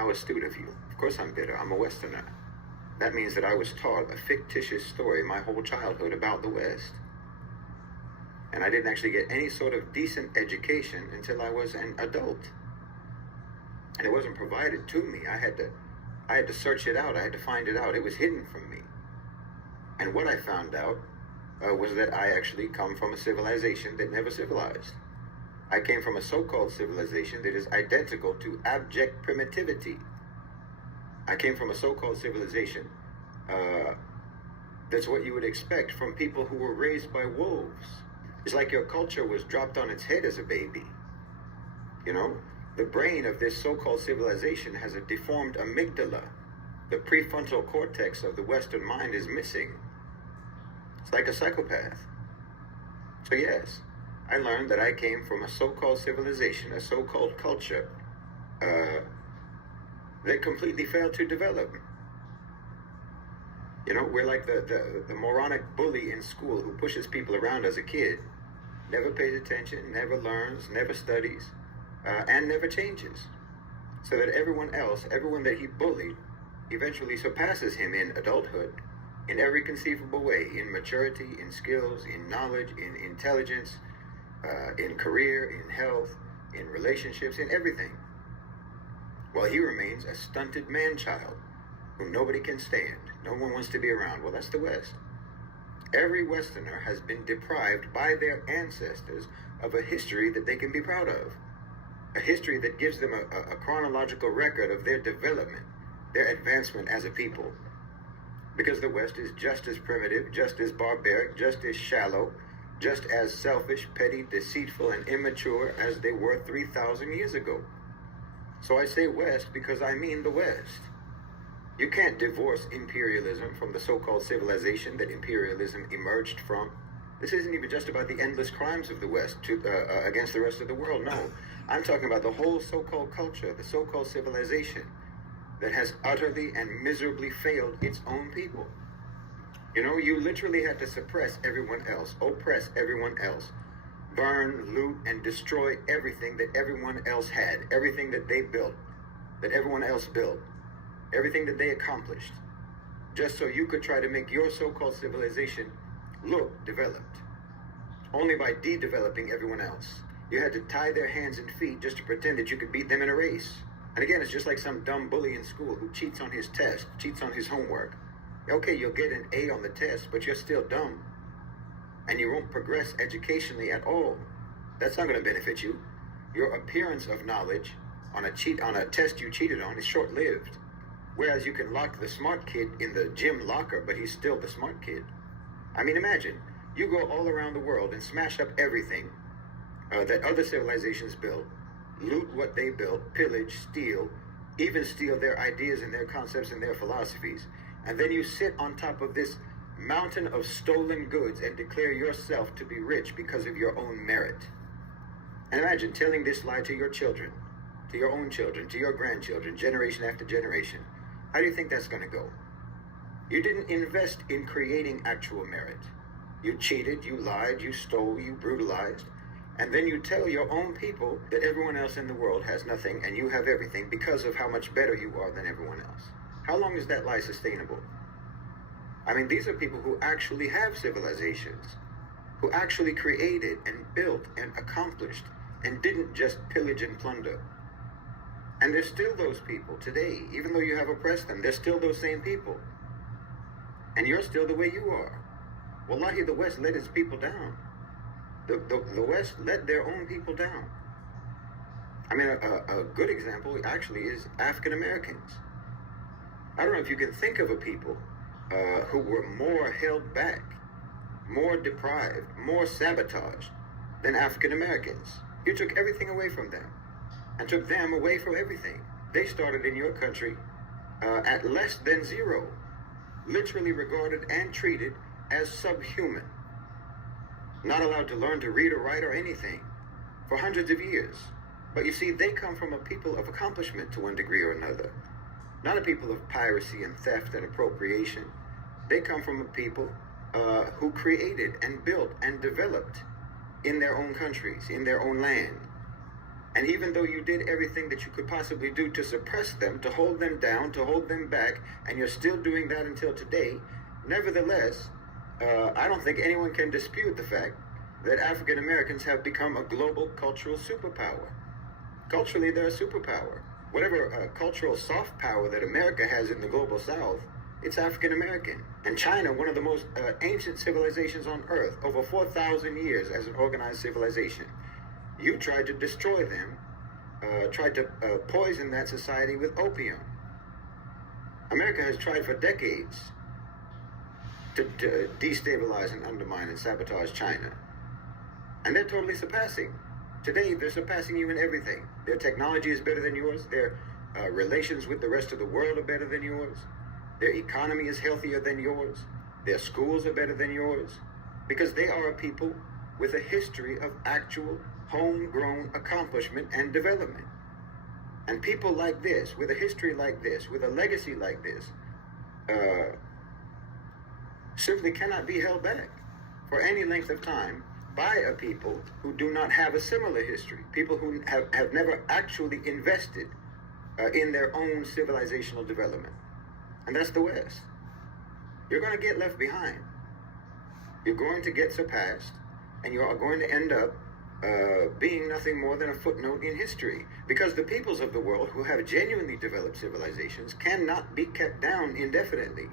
How astute of you. Of course I'm bitter. I'm a Westerner. That means that I was taught a fictitious story my whole childhood about the West. And I didn't actually get any sort of decent education until I was an adult. And it wasn't provided to me. I had to search it out. I had to find it out. It was hidden from me. And what I found out was that I actually come from a civilization that never civilized. I came from a so-called civilization that is identical to abject primitivity. I came from a so-called civilization that's what you would expect from people who were raised by wolves. It's like your culture was dropped on its head as a baby. You know, the brain of this so-called civilization has a deformed amygdala. The prefrontal cortex of the Western mind is missing. It's like a psychopath. So yes, I learned that I came from a so-called civilization, a so-called culture, that completely failed to develop. You know, we're like the moronic bully in school who pushes people around as a kid, never pays attention, never learns, never studies, and never changes. So that everyone else, everyone that he bullied, eventually surpasses him in adulthood, in every conceivable way, in maturity, in skills, in knowledge, in intelligence, in career, in health, in relationships, in everything. While he remains a stunted man-child whom nobody can stand. No one wants to be around. Well, that's the West. Every Westerner has been deprived by their ancestors of a history that they can be proud of. A history that gives them a chronological record of their development, their advancement as a people. Because the West is just as primitive, just as barbaric, just as shallow, just as selfish, petty, deceitful, and immature as they were 3,000 years ago. So I say West because I mean the West. You can't divorce imperialism from the so-called civilization that imperialism emerged from. This isn't even just about the endless crimes of the West against the rest of the world. No, I'm talking about the whole so-called culture, the so-called civilization that has utterly and miserably failed its own people. You know, you literally had to suppress everyone else, oppress everyone else, burn, loot, and destroy everything that everyone else had, everything that they built, that everyone else built, everything that they accomplished, just so you could try to make your so-called civilization look developed. Only by de-developing everyone else. You had to tie their hands and feet just to pretend that you could beat them in a race. And again, it's just like some dumb bully in school who cheats on his test, cheats on his homework. Okay, you'll get an A on the test, but you're still dumb. And you won't progress educationally at all. That's not going to benefit you. Your appearance of knowledge on a test you cheated on is short-lived. Whereas you can lock the smart kid in the gym locker, but he's still the smart kid. I mean, imagine, you go all around the world and smash up everything that other civilizations built, loot what they built, pillage, steal, even steal their ideas and their concepts and their philosophies. And then you sit on top of this mountain of stolen goods and declare yourself to be rich because of your own merit. And imagine telling this lie to your children, to your own children, to your grandchildren, generation after generation. How do you think that's going to go? You didn't invest in creating actual merit. You cheated, you lied, you stole, you brutalized. And then you tell your own people that everyone else in the world has nothing and you have everything because of how much better you are than everyone else. How long is that lie sustainable? I mean, these are people who actually have civilizations, who actually created and built and accomplished and didn't just pillage and plunder. And there's still those people today, even though you have oppressed them, there's still those same people. And you're still the way you are. Wallahi, the West let its people down. The West let their own people down. I mean, a good example actually is African Americans. I don't know if you can think of a people who were more held back, more deprived, more sabotaged than African Americans. You took everything away from them and took them away from everything. They started in your country at less than zero, literally regarded and treated as subhuman, not allowed to learn to read or write or anything for hundreds of years. But you see, they come from a people of accomplishment to one degree or another, not a people of piracy and theft and appropriation. They come from a people who created and built and developed in their own countries, in their own land. And even though you did everything that you could possibly do to suppress them, to hold them down, to hold them back, and you're still doing that until today, nevertheless, I don't think anyone can dispute the fact that African Americans have become a global cultural superpower. Culturally, they're a superpower. Whatever cultural soft power that America has in the global South, it's African American. And China, one of the most ancient civilizations on earth, over 4,000 years as an organized civilization. You tried to destroy them, tried to poison that society with opium. America has tried for decades to destabilize and undermine and sabotage China. And they're totally surpassing. Today, they're surpassing you in everything. Their technology is better than yours. Their relations with the rest of the world are better than yours. Their economy is healthier than yours. Their schools are better than yours. Because they are a people with a history of actual homegrown accomplishment and development. And people like this, with a history like this, with a legacy like this, simply cannot be held back for any length of time by a people who do not have a similar history, people who have never actually invested in their own civilizational development. And that's the West. You're going to get left behind. You're going to get surpassed, and you are going to end up being nothing more than a footnote in history, because the peoples of the world who have genuinely developed civilizations cannot be kept down indefinitely.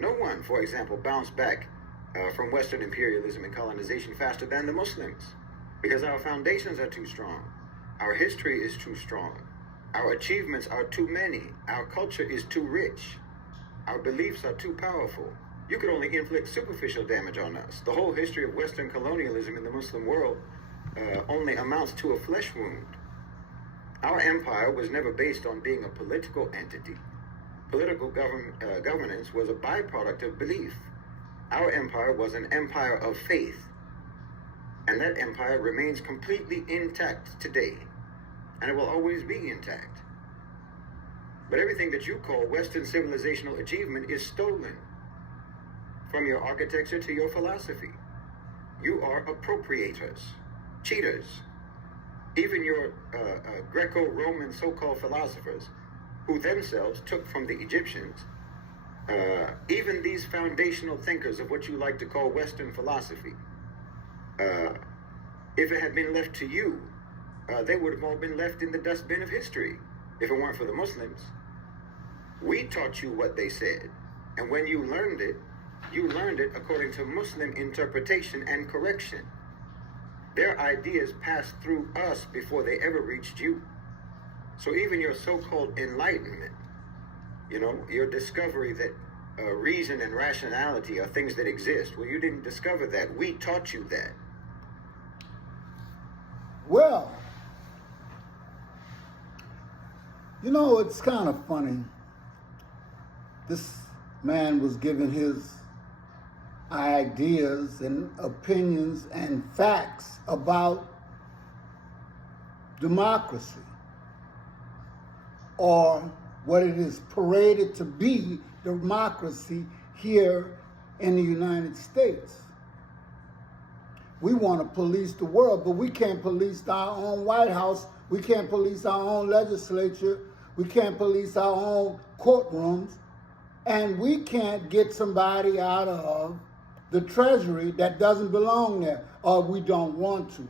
No one, for example, bounced back from Western imperialism and colonization faster than the Muslims, because our foundations are too strong. Our history is too strong. Our achievements are too many. Our culture is too rich. Our beliefs are too powerful. You could only inflict superficial damage on us. The whole history of Western colonialism in the Muslim world only amounts to a flesh wound. Our empire was never based on being a political entity. Political governance was a byproduct of belief. Our empire was an empire of faith, and that empire remains completely intact today, and it will always be intact. But everything that you call Western civilizational achievement is stolen, from your architecture to your philosophy. You are appropriators, cheaters. Even your Greco-Roman so-called philosophers, who themselves took from the Egyptians, even these foundational thinkers of what you like to call Western philosophy, if it had been left to you, they would have all been left in the dustbin of history, if it weren't for the Muslims. We taught you what they said, and when you learned it according to Muslim interpretation and correction. Their ideas passed through us before they ever reached you. So even your so-called enlightenment, your discovery that reason and rationality are things that exist, well, you didn't discover that. We taught you that. Well, it's kind of funny. This man was giving his ideas and opinions and facts about democracy, or what it is paraded to be democracy here in the United States. We want to police the world, but we can't police our own White House. We can't police our own legislature. We can't police our own courtrooms. And we can't get somebody out of the Treasury that doesn't belong there, or we don't want to.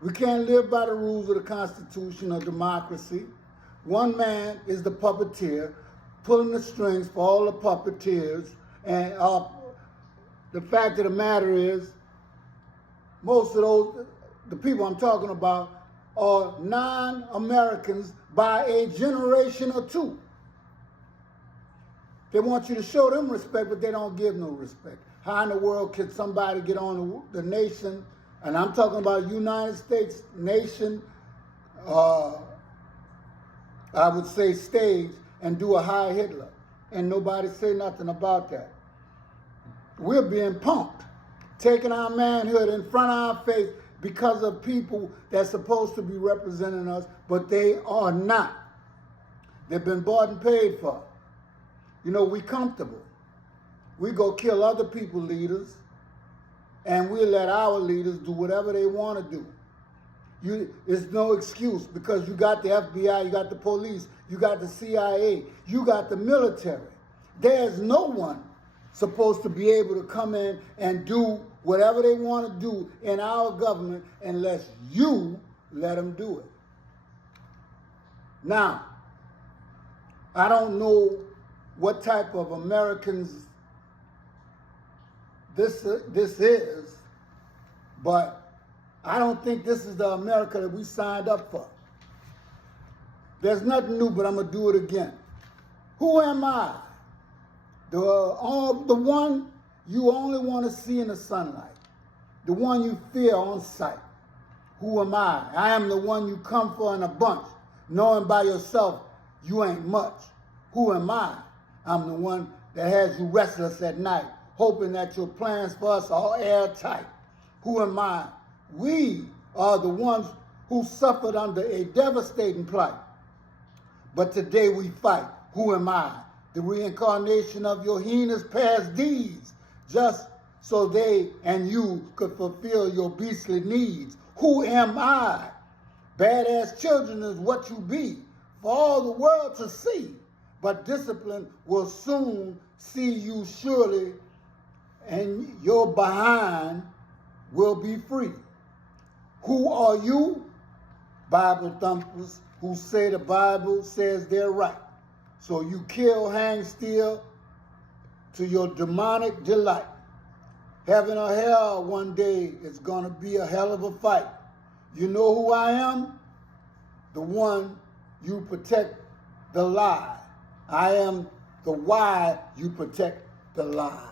We can't live by the rules of the Constitution or democracy. One man is the puppeteer, pulling the strings for all the puppeteers. And the fact of the matter is, most of the people I'm talking about, are non-Americans by a generation or two. They want you to show them respect, but they don't give no respect. How in the world can somebody get on the nation, and I'm talking about United States nation, I would say stage, and do a Heil Hitler, and nobody say nothing about that? We're being punked, taking our manhood in front of our face because of people that's supposed to be representing us, but they are not. They've been bought and paid for. We comfortable. We go kill other people's leaders, and we let our leaders do whatever they want to do. It's no excuse because you got the FBI, you got the police, you got the CIA, you got the military. There's no one supposed to be able to come in and do whatever they want to do in our government unless you let them do it. Now, I don't know what type of Americans this is, but I don't think this is the America that we signed up for. There's nothing new, but I'm going to do it again. Who am I? The one you only want to see in the sunlight. The one you fear on sight. Who am I? I am the one you come for in a bunch, knowing by yourself you ain't much. Who am I? I'm the one that has you restless at night, hoping that your plans for us are airtight. Who am I? We are the ones who suffered under a devastating plight. But today we fight. Who am I? The reincarnation of your heinous past deeds, just so they and you could fulfill your beastly needs. Who am I? Badass children is what you be, for all the world to see. But discipline will soon see you surely, and your behind will be free. Who are you? Bible thumpers who say the Bible says they're right. So you kill, hang, steal to your demonic delight. Heaven or hell one day is going to be a hell of a fight. You know who I am? The one you protect the lie. I am the why you protect the lie.